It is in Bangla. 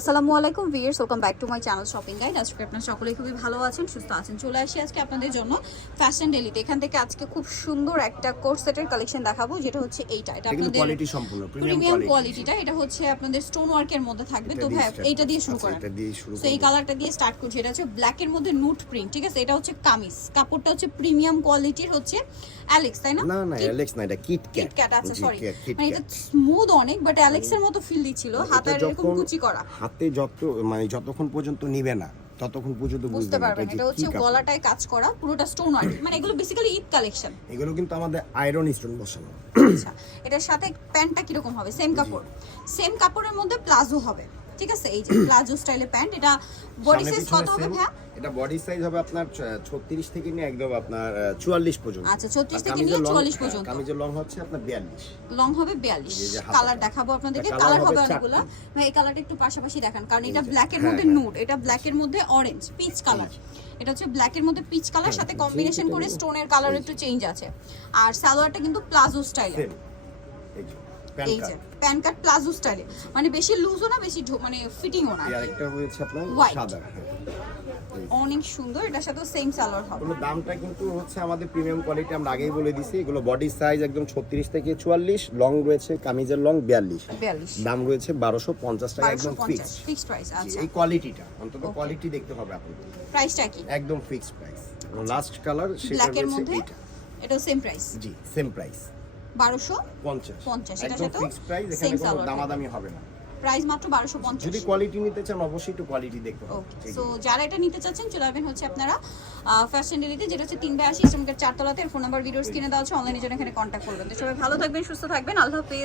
আসসালামু আলাইকুম viewers welcome back to my channel shopping guide আজকে আপনারা সকলেই খুবই ভালো আছেন সুস্থ আছেন চলে আসি আজকে আপনাদের জন্য ফ্যাশন ডেলিতে এখান থেকে আজকে খুব সুন্দর একটা কোর্স সেটের কালেকশন দেখাবো যেটা হচ্ছে এইটা। এটা আপনাদের কোয়ালিটি সম্পূর্ণ প্রিমিয়াম কোয়ালিটিটা এটা হচ্ছে আপনাদের স্টোন ওয়ার্কের মধ্যে থাকবে। তো ভাই এইটা দিয়ে শুরু করেন। এটা দিয়ে শুরু তো এই কালারটা দিয়ে স্টার্ট করছি। এটা হচ্ছে ব্ল্যাকের মধ্যে নুট প্রিন্ট ঠিক আছে? এটা হচ্ছে কামিজ। কাপড়টা হচ্ছে প্রিমিয়াম কোয়ালিটির হচ্ছে অ্যালেক্স তাই না? না না অ্যালেক্স না এটা কিট ক্যাট কিট ক্যাট আচ্ছা সরি মানে এটা স্মুথ অনেক বাট অ্যালেক্সের মতো ফিল দিচ্ছিল। হাতার এরকম কুচি করা। হাতে যত মানে যতক্ষণ পর্যন্ত নিবে না ততক্ষণ পর্যন্ত বুঝতে পারবে পারবেন এটা হচ্ছে গলাটায় কাজ করা পুরোটা স্টোন আর্ট মানে এগুলো বেসিক্যালি ইট কালেকশন এগুলো কিন্তু আমাদের আয়রন স্টোন বসানো। আচ্ছা এটার সাথে প্যান্টটা কি রকম হবে সেম কাপড়। সেম কাপড়ের মধ্যে প্লাজো হবে। ঠিক আছে? এই যে প্লাজো স্টাইলের প্যান্ট। এটা বডি সাইজ কত হবে। ভাইয়া? এটা বডি সাইজ হবে আপনার ছত্রিশ থেকে নিয়ে একদম আপনার চুয়াল্লিশ পর্যন্ত। আচ্ছা, 36 থেকে নিয়ে 44 হ্যাঁ, পর্যন্ত। কামিজের লং হচ্ছে আপনার বিয়াল্লিশ। লং হবে বিয়াল্লিশ। এই যে হাতাটা। কালার দেখাবো আপনাদেরকে। কালার হবে হবে অনেকগুলো। ভাই এই কালারটা একটু পাশাপাশি দেখান কারণ এটা ব্ল্যাকের হ্যাঁ, মধ্যে হ্যাঁ। নুড এটা ব্ল্যাকের মধ্যে অরেঞ্জ পিচ কালার এটা হচ্ছে ব্ল্যাকের মধ্যে পিচ কালার হ্যাঁ, সাথে কম্বিনেশন করে স্টোনের কালার একটু চেঞ্জ আছে। আর সালোয়ারটা কিন্তু প্লাজো স্টাইল এই যে প্যান কার্ড প্লাজো স্টাইলে মানে বেশি লুজও না বেশি মানে ফিটিংও না। আরেকটা হয়েছে আপনার সাদা হ্যাঁ। অনেক সুন্দর এটার সাথে সেম সালোয়ার হবে। এগুলো দামটা কিন্তু হচ্ছে আমাদের প্রিমিয়াম কোয়ালিটি আমরা আগেই বলে দিছি এগুলো বডি সাইজ একদম ছত্রিশ থেকে চুয়াল্লিশ লং রয়েছে কামিজের লং বিয়াল্লিশ। বিয়াল্লিশ। দাম রয়েছে বারোশো পঞ্চাশ টাকা একদম ফিক্স ফিক্সড প্রাইস আচ্ছা। এই কোয়ালিটিটা অন্তত কোয়ালিটি দেখতে হবে আপনি প্রাইসটা কি? একদম ফিক্সড প্রাইস লাস্ট কালার সেটা রয়েছে মধ্যে? এইটা। এটাও সেম প্রাইস জি সেম প্রাইস বারোশো পঞ্চাশ। পঞ্চাশ, এটার একদম সাথেও ফিক্সড প্রাইস এখানে কোনো দামাদামি হবে না। প্রাইস মাত্র বারোশো পঞ্চাশ। যদি কোয়ালিটি নিতে চান অবশ্যই একটু কোয়ালিটি দেখবেন সো যারা এটা নিতে চাচ্ছেন চলে আসবেন হচ্ছে আপনারা ফ্যাশন ডেলিতে যেটা হচ্ছে তিন বাই আশি শ্রমিকের চারতলাতে ফোন নাম্বার ভিডিওস কিনে দেওয়া আছে অনলাইনে জন্য এখানে কন্ট্যাক্ট করবেন। তো সবাই ভালো থাকবেন সুস্থ থাকবেন আল্লাহ হাফেজ।